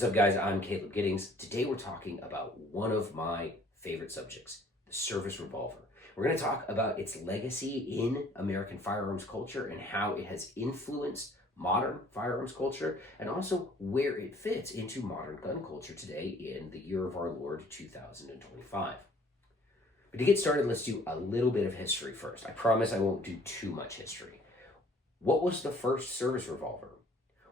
What's up, guys? I'm Caleb Giddings. Today we're talking about one of my favorite subjects, the service revolver. We're going to talk about its legacy in American firearms culture and how it has influenced modern firearms culture, and also where it fits into modern gun culture today in the year of our Lord 2025. But to get started, let's do a little bit of history first. I promise I won't do too much history. What was the first service revolver?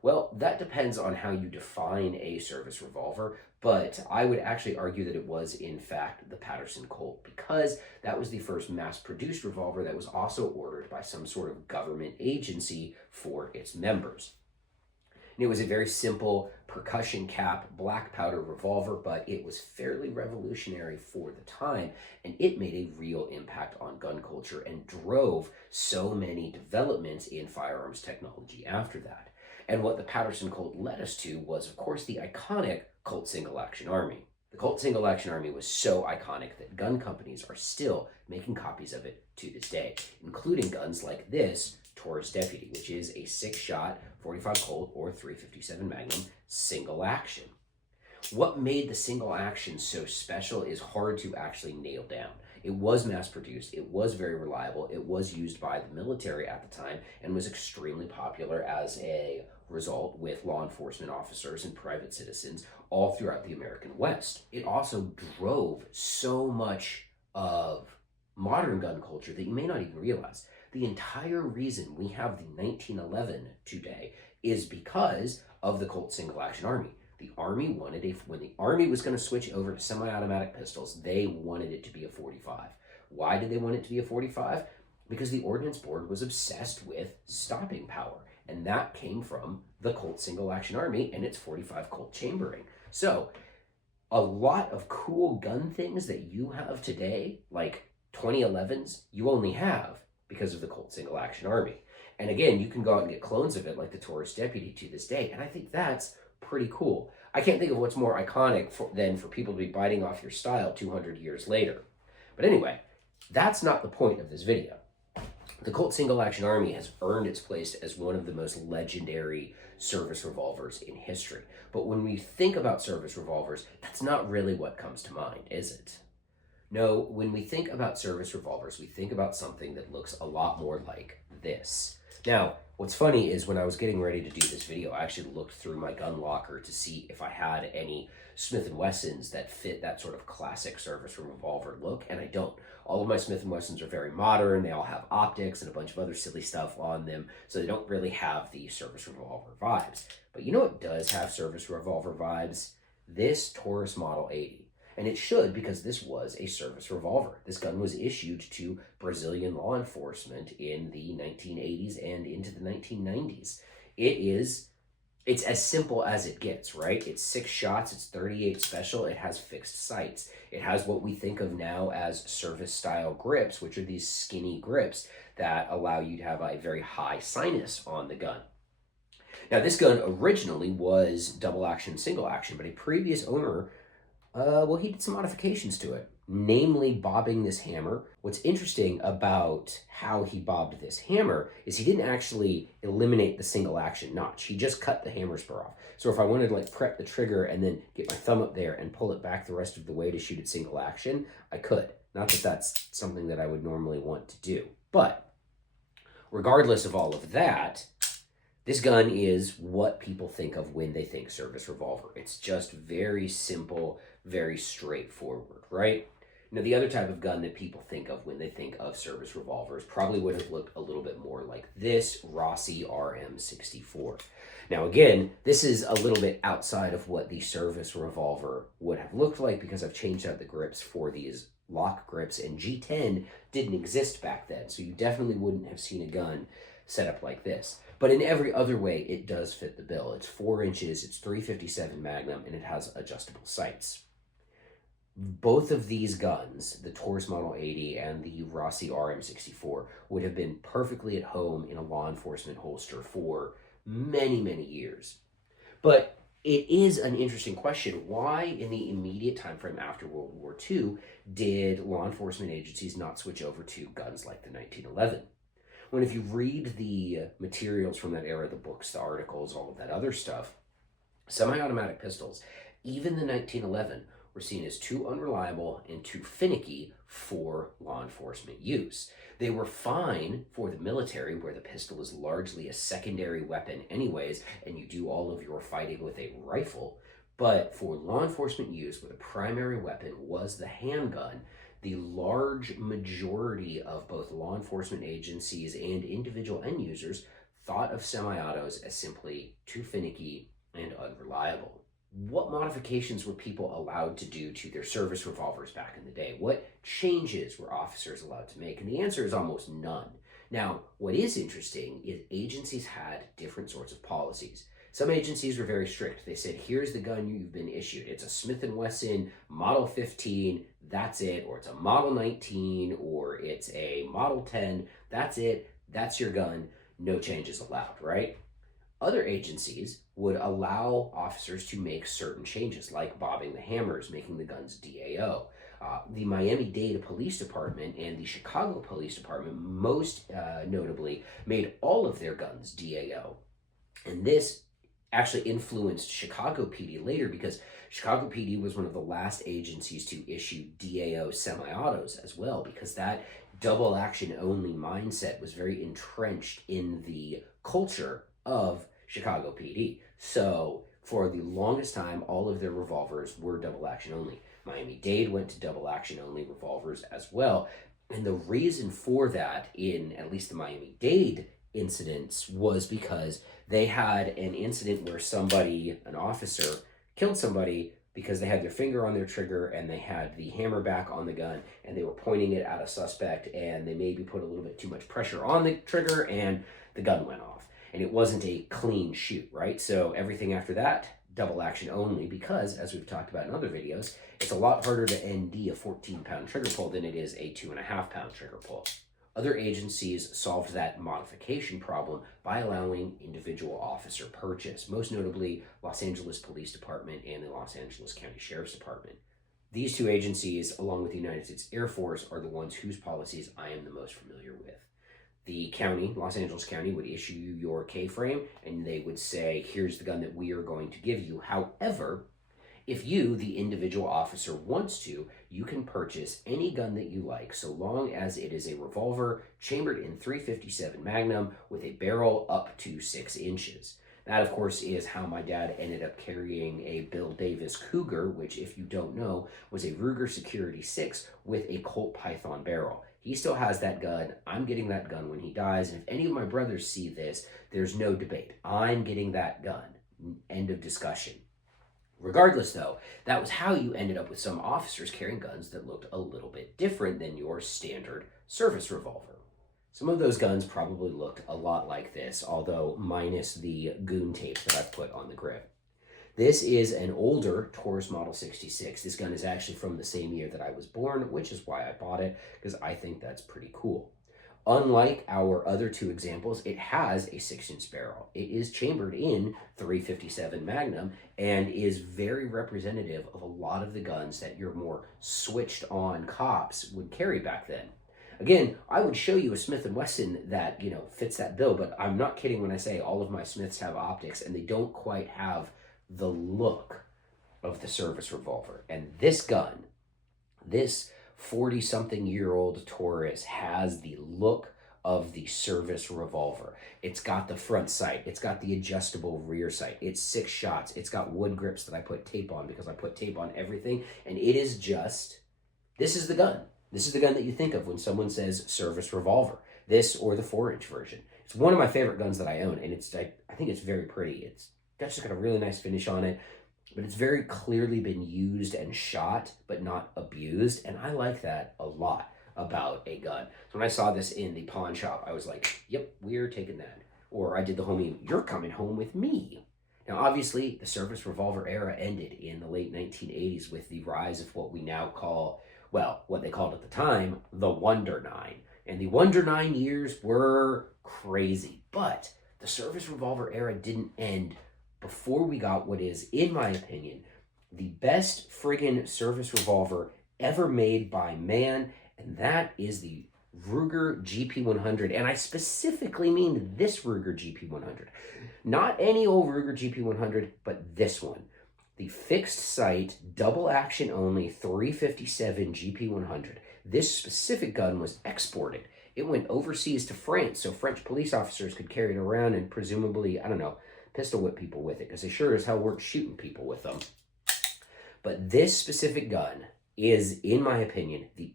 Well, that depends on how you define a service revolver, but I would actually argue that it was, in fact, the Patterson Colt, because that was the first mass-produced revolver that was also ordered by some sort of government agency for its members. And it was a very simple percussion cap, black powder revolver, but it was fairly revolutionary for the time, and it made a real impact on gun culture and drove so many developments in firearms technology after that. And what the Patterson Colt led us to was, of course, the iconic Colt Single Action Army. The Colt Single Action Army was so iconic that gun companies are still making copies of it to this day, including guns like this Taurus Deputy, which is a 6-shot 45 Colt or 357 Magnum single action. What made the single action so special is hard to actually nail down. It was mass-produced, it was very reliable, it was used by the military at the time, and was extremely popular as a result with law enforcement officers and private citizens all throughout the American West. It also drove so much of modern gun culture that you may not even realize. The entire reason we have the 1911 today is because of the Colt Single Action Army. The Army wanted when the Army was going to switch over to semi-automatic pistols, they wanted it to be a 45. Why did they want it to be a 45? Because the Ordnance Board was obsessed with stopping power, and that came from the Colt Single Action Army and its 45 Colt chambering. So, a lot of cool gun things that you have today, like 2011s, you only have because of the Colt Single Action Army. And again, you can go out and get clones of it like the Taurus Deputy to this day, and I think that's pretty cool. I can't think of what's more iconic than for people to be biting off your style 200 years later. But anyway, that's not the point of this video. The Colt Single Action Army has earned its place as one of the most legendary service revolvers in history. But when we think about service revolvers, that's not really what comes to mind, is it? No, when we think about service revolvers, we think about something that looks a lot more like this. Now, what's funny is when I was getting ready to do this video, I actually looked through my gun locker to see if I had any Smith & Wessons that fit that sort of classic service revolver look, and I don't. All of my Smith & Wessons are very modern. They all have optics and a bunch of other silly stuff on them, so they don't really have the service revolver vibes. But you know what does have service revolver vibes? This Taurus Model 80. And it should, because this was a service revolver. This gun was issued to Brazilian law enforcement in the 1980s and into the 1990s. It's as simple as it gets, right? It's 6 shots, it's 38 special, it has fixed sights. It has what we think of now as service-style grips, which are these skinny grips that allow you to have a very high sinus on the gun. Now, this gun originally was double action, single action, but a previous owner he did some modifications to it, namely bobbing this hammer. What's interesting about how he bobbed this hammer is he didn't actually eliminate the single action notch. He just cut the hammer spur off. So if I wanted to like prep the trigger and then get my thumb up there and pull it back the rest of the way to shoot it single action, I could. Not that that's something that I would normally want to do. But regardless of all of that, this gun is what people think of when they think service revolver. It's just very simple, very straightforward, right? Now, the other type of gun that people think of when they think of service revolvers probably would have looked a little bit more like this Rossi RM64. Now, again, this is a little bit outside of what the service revolver would have looked like because I've changed out the grips for these lock grips, and G10 didn't exist back then, so you definitely wouldn't have seen a gun set up like this. But in every other way, it does fit the bill. It's 4 inches, it's 357 Magnum, and it has adjustable sights. Both of these guns, the Taurus Model 80 and the Rossi RM64, would have been perfectly at home in a law enforcement holster for many, many years. But it is an interesting question. Why, in the immediate time frame after World War II, did law enforcement agencies not switch over to guns like the 1911? When if you read the materials from that era, the books, the articles, all of that other stuff, Semi-automatic pistols, even the 1911, were seen as too unreliable and too finicky for law enforcement use. They were fine for the military, where the pistol is largely a secondary weapon anyways, and you do all of your fighting with a rifle. But for law enforcement use, where the primary weapon was the handgun, the large majority of both law enforcement agencies and individual end users thought of semi-autos as simply too finicky and unreliable. What modifications were people allowed to do to their service revolvers back in the day? What changes were officers allowed to make? And the answer is almost none. Now, what is interesting is agencies had different sorts of policies. Some agencies were very strict. They said, here's the gun you've been issued. It's a Smith & Wesson Model 15, that's it. Or it's a Model 19, or it's a Model 10, that's it. That's your gun. No changes allowed, right? Other agencies would allow officers to make certain changes, like bobbing the hammers, making the guns DAO. The Miami-Dade Police Department and the Chicago Police Department, most notably, made all of their guns DAO. And this actually influenced Chicago PD later, because Chicago PD was one of the last agencies to issue DAO semi-autos as well, because that double action only mindset was very entrenched in the culture of Chicago PD. So for the longest time, all of their revolvers were double action only. Miami-Dade went to double action only revolvers as well. And the reason for that, in at least the Miami-Dade incidents, was because they had an incident where somebody, an officer, killed somebody because they had their finger on their trigger and they had the hammer back on the gun and they were pointing it at a suspect, and they maybe put a little bit too much pressure on the trigger and the gun went off. And it wasn't a clean shoot, right? So everything after that, double action only, because, as we've talked about in other videos, it's a lot harder to ND a 14-pound trigger pull than it is a 2.5-pound trigger pull. Other agencies solved that modification problem by allowing individual officer purchase, most notably Los Angeles Police Department and the Los Angeles County Sheriff's Department. These two agencies, along with the United States Air Force, are the ones whose policies I am the most familiar with. The county, Los Angeles County, would issue you your K-frame, and they would say, here's the gun that we are going to give you. However, if you, the individual officer, wants to, you can purchase any gun that you like, so long as it is a revolver chambered in .357 Magnum with a barrel up to 6 inches. That, of course, is how my dad ended up carrying a Bill Davis Cougar, which, if you don't know, was a Ruger Security 6 with a Colt Python barrel. He still has that gun. I'm getting that gun when he dies. And if any of my brothers see this, there's no debate. I'm getting that gun. End of discussion. Regardless, though, that was how you ended up with some officers carrying guns that looked a little bit different than your standard service revolver. Some of those guns probably looked a lot like this, although minus the goon tape that I've put on the grip. This is an older Taurus Model 66. This gun is actually from the same year that I was born, which is why I bought it, because I think that's pretty cool. Unlike our other two examples, it has a 6-inch barrel. It is chambered in .357 Magnum and is very representative of a lot of the guns that your more switched-on cops would carry back then. Again, I would show you a Smith & Wesson that, fits that bill, but I'm not kidding when I say all of my Smiths have optics, and they don't quite have the look of the service revolver. And this gun, this 40-something-year-old Taurus, has the look of the service revolver. It's got the front sight. It's got the adjustable rear sight. It's 6 shots. It's got wood grips that I put tape on because I put tape on everything. And it is just, this is the gun. This is the gun that you think of when someone says service revolver. This or the 4-inch version. It's one of my favorite guns that I own, and I think it's very pretty. It's just got a really nice finish on it, but it's very clearly been used and shot, but not abused, and I like that a lot about a gun. So when I saw this in the pawn shop, I was like, yep, we're taking that. Or I did the homie, you're coming home with me. Now, obviously, the service revolver era ended in the late 1980s with the rise of what we now call, well, what they called at the time, the Wonder Nine. And the Wonder Nine years were crazy, but the service revolver era didn't end before we got what is, in my opinion, the best friggin' service revolver ever made by man, and that is the Ruger GP100, and I specifically mean this Ruger GP100. Not any old Ruger GP100, but this one. The fixed sight, double action only 357 GP100. This specific gun was exported. It went overseas to France so French police officers could carry it around and presumably, I don't know, pistol whip people with it, because they sure as hell weren't shooting people with them. But this specific gun is, in my opinion, the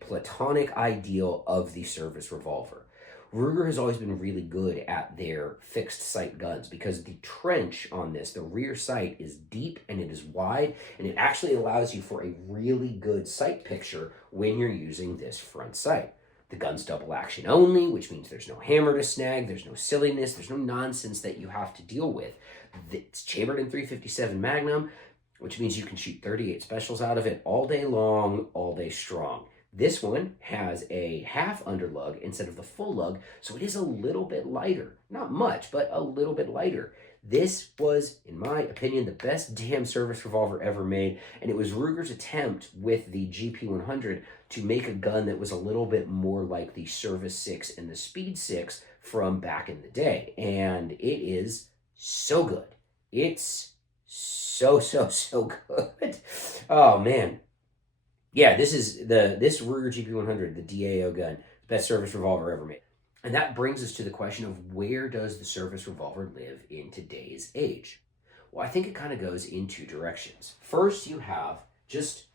platonic ideal of the service revolver. Ruger has always been really good at their fixed sight guns because the trench on this, the rear sight, is deep and it is wide, and it actually allows you for a really good sight picture when you're using this front sight. The gun's double action only, which means there's no hammer to snag, there's no silliness, there's no nonsense that you have to deal with. It's chambered in 357 Magnum, which means you can shoot 38 specials out of it all day long, all day strong. This one has a half underlug instead of the full lug, so it is a little bit lighter. Not much, but a little bit lighter. This was, in my opinion, the best damn service revolver ever made, and it was Ruger's attempt with the GP100 to make a gun that was a little bit more like the Service 6 and the Speed 6 from back in the day, and it is so good. It's so good. Oh, man. Yeah, this Ruger GP100, the DAO gun, best service revolver ever made. And that brings us to the question of, where does the service revolver live in today's age? Well, I think it kind of goes in two directions. First, you have just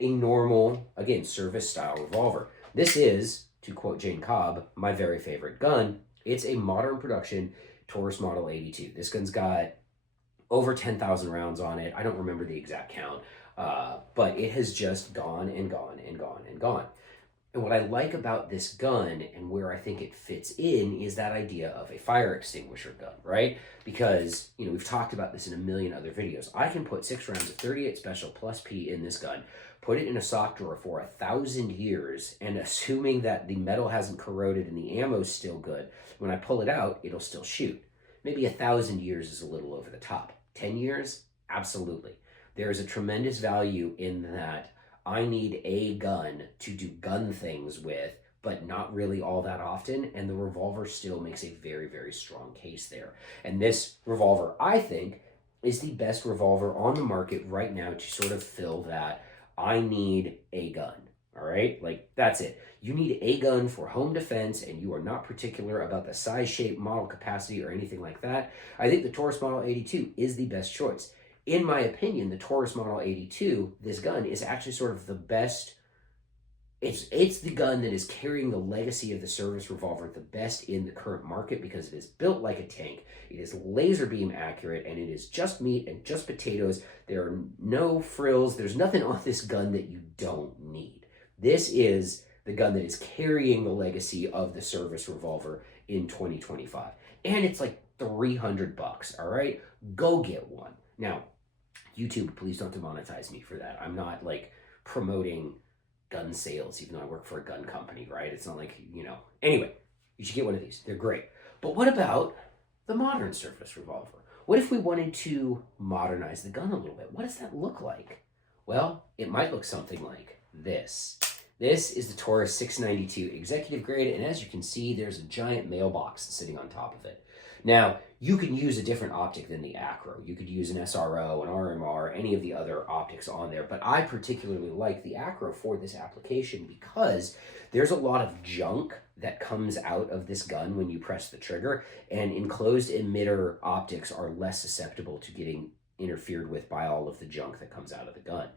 a normal, again, service style revolver. This is, to quote Jane Cobb, my very favorite gun. It's a modern production Taurus Model 82. This gun's got over 10,000 rounds on it. I don't remember the exact count, but it has just gone and gone and gone and gone. And what I like about this gun and where I think it fits in is that idea of a fire extinguisher gun, right? Because, we've talked about this in a million other videos. I can put 6 rounds of 38 special plus P in this gun, put it in a sock drawer for 1,000 years, and assuming that the metal hasn't corroded and the ammo's still good, when I pull it out, it'll still shoot. Maybe 1,000 years is a little over the top. 10 years? Absolutely. There is a tremendous value in that I need a gun to do gun things with, but not really all that often, and the revolver still makes a very, very strong case there. And this revolver, I think, is the best revolver on the market right now to sort of fill that I need a gun, all right? Like, that's it. You need a gun for home defense, and you are not particular about the size, shape, model, capacity, or anything like that. I think the Taurus Model 82 is the best choice. In my opinion, the Taurus Model 82, this gun, is actually sort of the best. It's the gun that is carrying the legacy of the service revolver the best in the current market because it is built like a tank. It is laser beam accurate, and it is just meat and just potatoes. There are no frills. There's nothing on this gun that you don't need. This is the gun that is carrying the legacy of the service revolver in 2025. And it's like $300, all right? Go get one. Now, YouTube, please don't demonetize me for that. I'm not like promoting gun sales, even though I work for a gun company, right? It's not like, Anyway, you should get one of these. They're great. But what about the modern service revolver? What if we wanted to modernize the gun a little bit? What does that look like? Well, it might look something like this. This is the Taurus 692 executive grade, and as you can see, there's a giant mailbox sitting on top of it. Now, you can use a different optic than the Acro. You could use an SRO, an RMR, any of the other optics on there, but I particularly like the Acro for this application because there's a lot of junk that comes out of this gun when you press the trigger, and enclosed emitter optics are less susceptible to getting interfered with by all of the junk that comes out of the gun.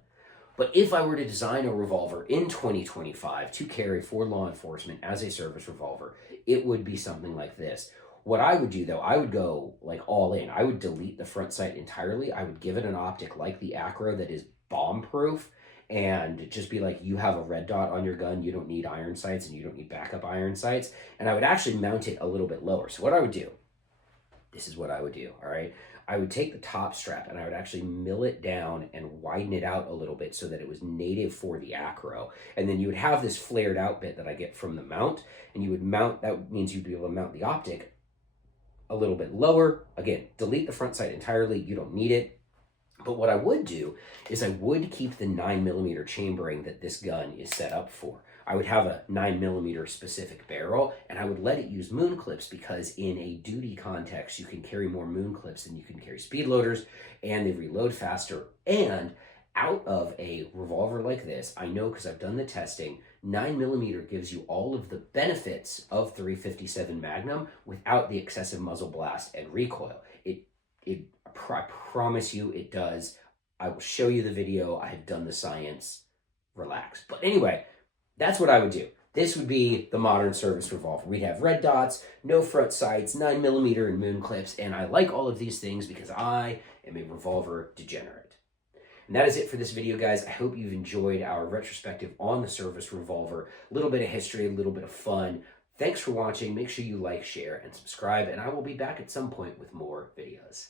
But if I were to design a revolver in 2025 to carry for law enforcement as a service revolver, it would be something like this. What I would do, though, I would go like all in. I would delete the front sight entirely. I would give it an optic like the Acro that is bomb-proof and just be like, you have a red dot on your gun, you don't need iron sights and you don't need backup iron sights. And I would actually mount it a little bit lower. So what I would do, this is what I would do, all right? I would take the top strap and I would actually mill it down and widen it out a little bit so that it was native for the Acro. And then you would have this flared out bit that I get from the mount, and you would mount, that means you'd be able to mount the optic a little bit lower. Again, delete the front sight entirely. You don't need it. But what I would do is I would keep the 9mm chambering that this gun is set up for. I would have a 9mm specific barrel, and I would let it use moon clips because in a duty context, you can carry more moon clips than you can carry speed loaders, and they reload faster. And out of a revolver like this, I know because I've done the testing, 9mm gives you all of the benefits of 357 Magnum without the excessive muzzle blast and recoil. I promise you it does. I will show you the video. I have done the science. Relax. But anyway, that's what I would do. This would be the modern service revolver. We'd have red dots, no front sights, 9mm and moon clips, and I like all of these things because I am a revolver degenerate. And that is it for this video, guys. I hope you've enjoyed our retrospective on the service revolver. A little bit of history, a little bit of fun. Thanks for watching. Make sure you like, share, and subscribe, and I will be back at some point with more videos.